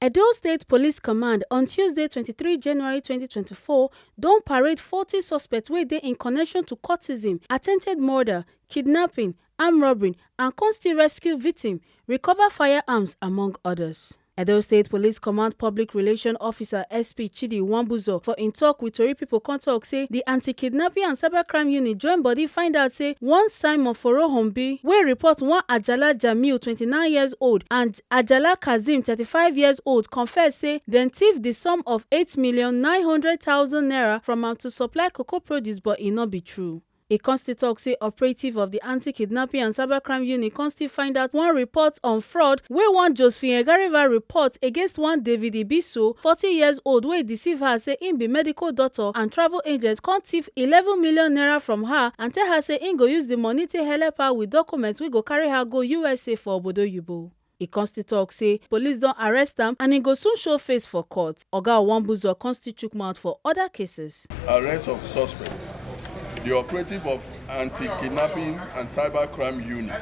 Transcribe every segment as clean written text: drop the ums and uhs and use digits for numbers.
Edo State Police Command on Tuesday 23 January 2024 don parade 40 suspects wey dey in connection to cultism, attempted murder, kidnapping, armed robbery and con still rescue victims, recover firearms among others. Edo State Police Command Public Relations Officer SP Chidi Nwambuzo for im tok wit tori pipo come tok say di anti-kidnapping and cybercrime unit join body find out say one Simon Forohombi wey report one Ajala Jamiu 29 years old and Ajala Kazeem 35 years old confess say dem thief di sum of 8,900,000 naira from am to supply cocoa produce, but e no be true. E con still tok say operative of di anti-kidnapping and cybercrime unit con still find out one report on fraud wey one Josephine Egariva report against one David Ibiso 40 years old wey deceive her say im be medical doctor and travel agent, con thief 11 million naira from her and tell her say im go use di money take help her with documents wey go carry her go USA for obodoyibo. E con still tok say police don arrest am and e go soon show face for court. Oga Nwambuzo con still chook mouth for other cases. Arrest of suspects. The operative of anti-kidnapping and cybercrime unit,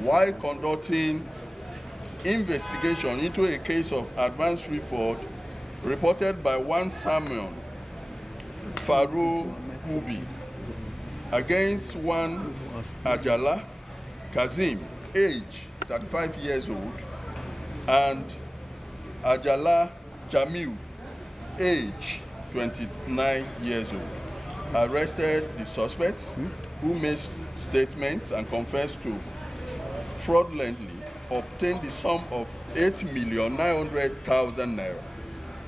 while conducting investigation into a case of advanced fraud reported by one Samuel Forohombi against one Ajala Kazeem, age 35 years old, and Ajala Jamiu, age 29 years old. Arrested the suspects who made statements and confessed to fraudulently obtain the sum of 8,900,000 naira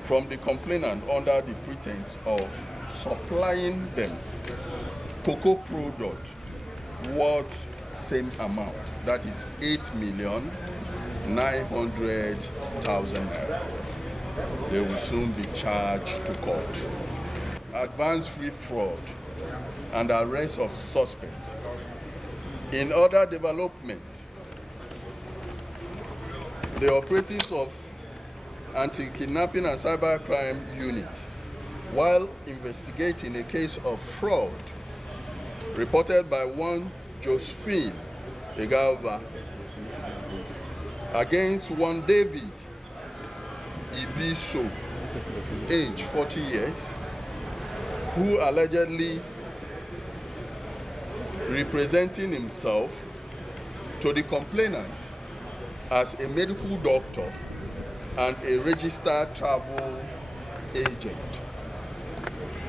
from the complainant under the pretense of supplying them cocoa product worth same amount, that is 8,900,000 naira. They will soon be charged to court. Advanced fraud and arrest of suspects. In other development, the operatives of anti-kidnapping and cybercrime unit, while investigating a case of fraud reported by one Josephine Egariva against one David Ibiso, age 40 years, who allegedly representing himself to the complainant as a medical doctor and a registered travel agent,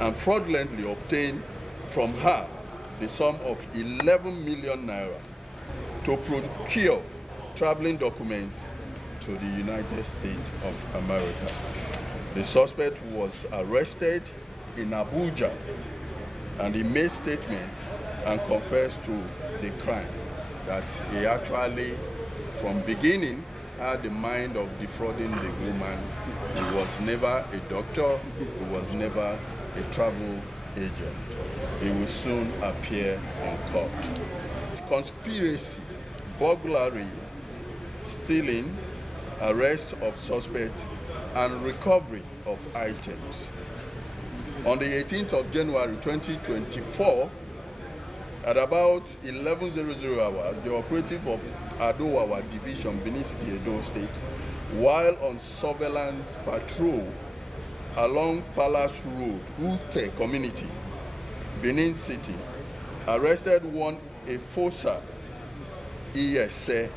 and fraudulently obtained from her the sum of 11 million naira to procure traveling documents to the United States of America. The suspect was arrested in Abuja, and he made statement and confessed to the crime, that he actually from beginning had the mind of defrauding the woman. He was never a doctor, he was never a travel agent. He will soon appear in court. Conspiracy, burglary, stealing, arrest of suspects, and recovery of items. On the 18th of January 2024, at about 11:00 hours, the operative of Adowawa Division, Benin City, Edo State, while on surveillance patrol along Palace Road, Ute Community, Benin City, arrested one Efosa Iyese,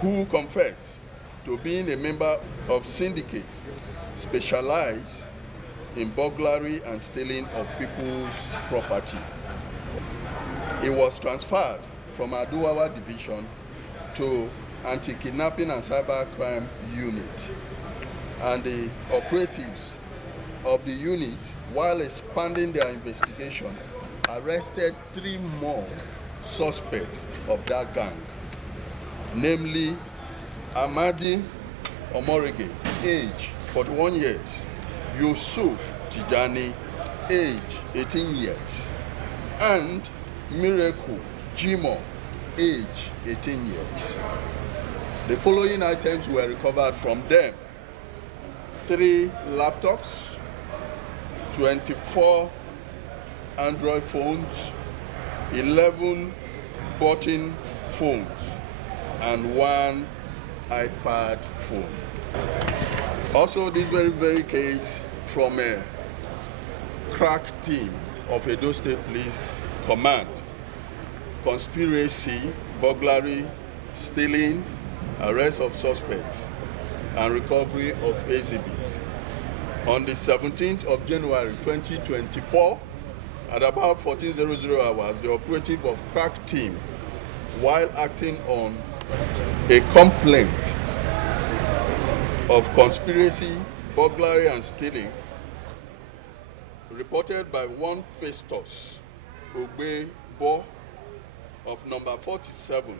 who confessed to being a member of syndicate specialized in burglary and stealing of people's property. He was transferred from Adowawa Division to Anti-Kidnapping and Cybercrime Unit, and the operatives of the unit, while expanding their investigation, arrested 3 more suspects of that gang, namely Amadi Omorege, age 41 years, Yusuf Tijani, age 18 years, and Miracle Jimo, age 18 years. The following items were recovered from them: 3 laptops, 24 Android phones, 11 button phones, and 1 iPad phone. Also, this very case from a crack team of Edo State Police Command. Conspiracy, burglary, stealing, arrest of suspects, and recovery of exhibits. On the 17th of January 2024, at about 14:00 hours, the operative of crack team, while acting on a complaint of conspiracy, burglary, and stealing, reported by one Festus Ogbebo of number 47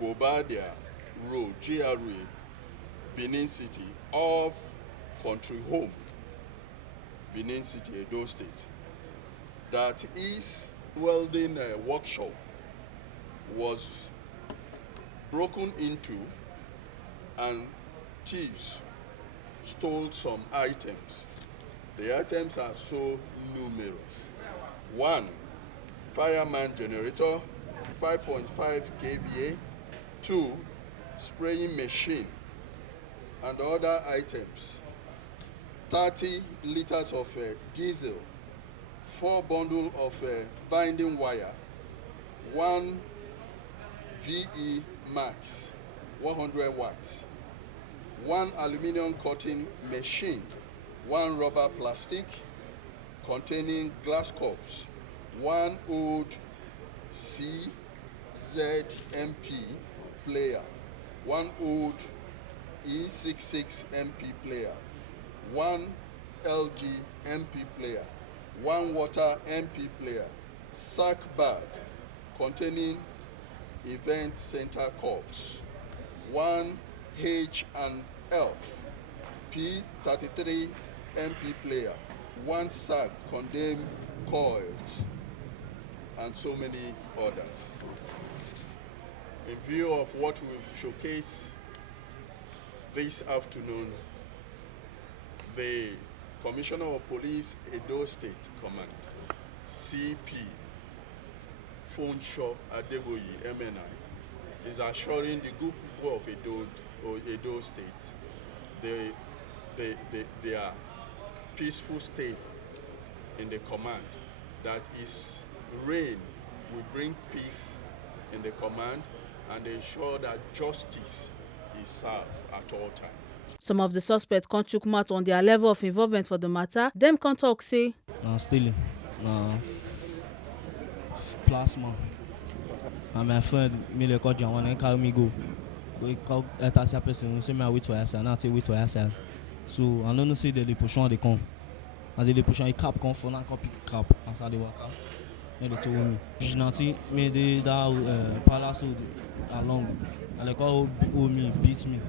Bobadia Road, GRA, Benin City, off Country Home, Benin City, Edo State, that his welding workshop was broken into and thieves stole some items. The items are so numerous. 1 fireman generator, 5.5 kVA, 2 spraying machine, and other items, 30 liters of diesel, 4 bundles of binding wire, 1 VE Max 100 watts, 1 aluminum cutting machine, 1 rubber plastic containing glass cups, 1 old CZMP player, 1 old E66 MP player, 1 LG MP player, 1 water MP player, sack bag containing event center cups, 1 H and Elf P33 MP player, 1 sack containing coils, and so many others. In view of what we've showcased this afternoon, the Commissioner of Police, Edo State Command, CP Fonsho Adeboyi, MNI, is assuring the good people of Edo State their peaceful stay in the command, that his reign will bring peace in the command and ensure that justice is served at all times. Some of the suspects come chook mouth on their level of involvement for the matter. Dem come talk say, na stealing, na plasma. And my friend, me le call John, and carry me go. We call let us a person, say me wait for yourself, now take wait for yourself. So I don't see the push on they come. As they push on, a cap come for now, copy cap as they walk out. And they told me, Nanti me they that palace along, and they call me, beat me,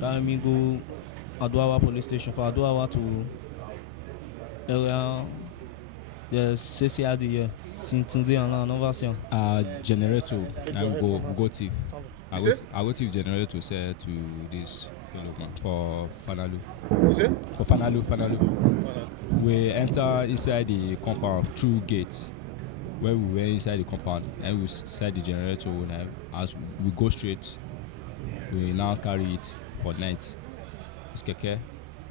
carry me go Aduawa police station for Aduawa to area. Yes, CCID, yeah. Since today on another version. Generator, I go thief. I go thief generator say to this fellow man for Fanalu. You say? For Fanalu. We enter inside the compound through gate. Where we were inside the compound, and we set the generator. As we go straight, we now carry it for night. It's keke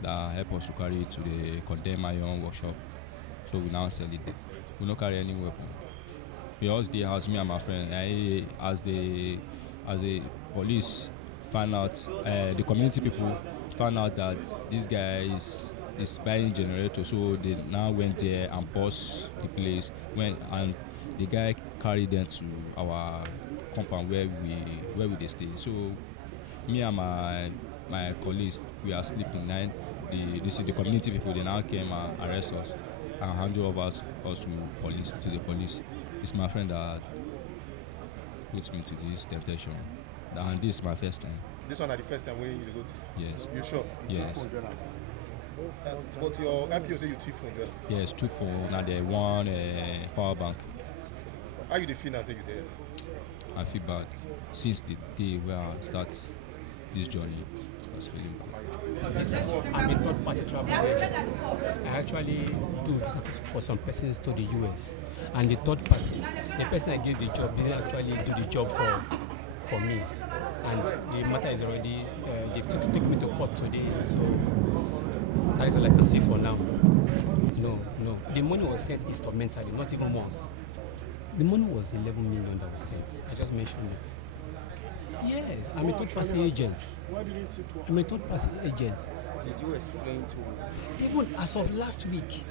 that help us to carry it to the condemned iron workshop. So we now sell it. We don't carry any weapon. Because they asked me and my friend, as the police found out, the community people found out that this guy is buying generator. So they now went there and bought the place. And the guy carried them to our compound where we stay. So me and my colleagues, we are sleeping. Then the community people, they now came and arrest us and hand over us to the police. It's my friend that puts me to this temptation, and this is my first time. This one is the first time when you go to? Yes. You sure? Yes. But your IPO say you thief phone, Jordan? Yes, 2 phone and the 1 power bank. How you feel now say you there? I feel bad. Since the day where I start this journey, I was feeling bad. I'm a third-party travel agent. I actually do business for some persons to the US, and the third person, the person I gave the job, didn't actually do the job for me. and the matter is already, they've taken me to court today, so that is all I can say for now. No. The money was sent instrumentally, not even once. The money was 11 million that was sent. I just mentioned it. Yes, I'm a third-party agent. Why didn't it work? I'm a third-party agent. Did you explain to Even as of last week,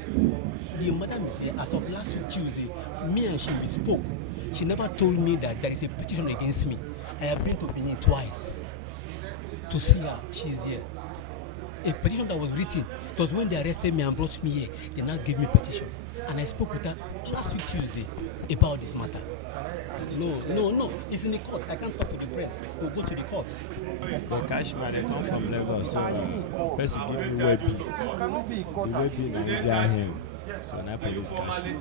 the madam is here. As of last week Tuesday, me and she spoke. She never told me that there is a petition against me. I have been to Benin twice to see her. She's here. A petition that was written. It was when they arrested me and brought me here. They now gave me petition. And I spoke with her last week Tuesday about this matter. No. It's in the court. I can't talk to the press. We'll go to the court. The cash man, they come from Lagos, so person give me Webi. The Webi Nigeria him. So now police cash me.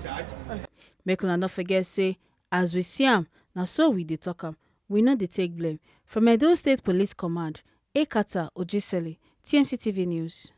Make una not forget say, as we see am, na so we dey talk am. We no dey take blame. From Edo State Police Command, Ekata Ojiseli, TMC TV News.